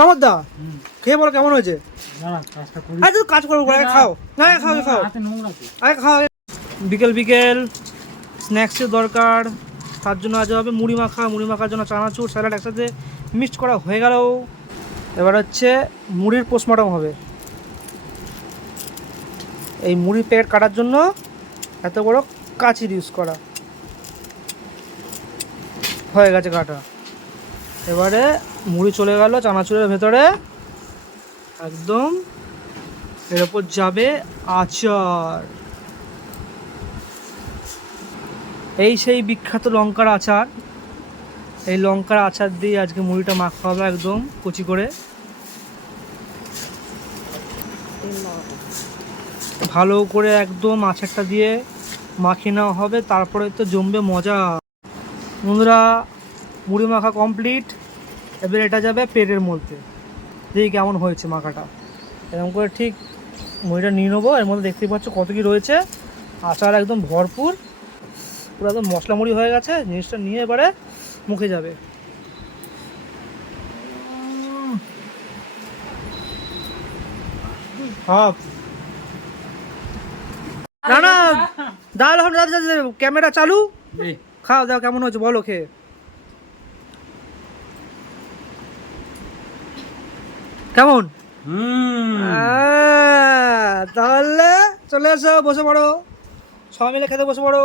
কামড় দা খেয়ে বলো কেমন হয়েছে। আরে তুই কাজ করো, আগে খাও। না খাও খাও আগে খাও। বিকেল বিকেল স্ন্যাক্সের দরকার, তার জন্য আজ হবে মুড়ি মাখা। মুড়ি মাখার জন্য চানাচুর স্যালাড একসাথে মিক্সড করা হয়ে গেল। এবার হচ্ছে মুড়ির পোস্টমর্টম হবে। এই মুড়ির প্যাকেট কাটার জন্য এত বড় কাঁচির ইউজ করা হয়ে গেছে কাটা। এবারে মুড়ি চলে গেল চানাচুরের ভেতরে, একদম এর ওপর যাবে আচার। এই সেই বিখ্যাত লঙ্কার আচার। এই লঙ্কার আচার দিয়ে আজকে মুড়িটা মাখা হবে একদম কুচি করে, ভালো করে একদম আচারটা দিয়ে মাখিয়ে নেওয়া হবে, তারপরে তো জমবে মজা। বন্ধুরা মুড়ি মাখা কমপ্লিট। এবার এটা যাবে পেটের মধ্যে, দেখি কেমন হয়েছে মাখাটা। এরকম করে ঠিক মুড়িটা নিয়ে নেবো। এর মধ্যে দেখতেই পাচ্ছ কত কী রয়েছে, আচার একদম ভরপুর, পুরো একদম মশলা মুড়ি হয়ে গেছে। জিনিসটা নিয়ে এবারে মুখে যাবে। হাফ না না ডাল হবে, ক্যামেরা চালু, খাও দাও কেমন হয়েছে বলো খেয়ে। কেমন? তাহলে চলে এসো, বসে পড়ো, সবাই মিলে খেতে বসে পড়ো।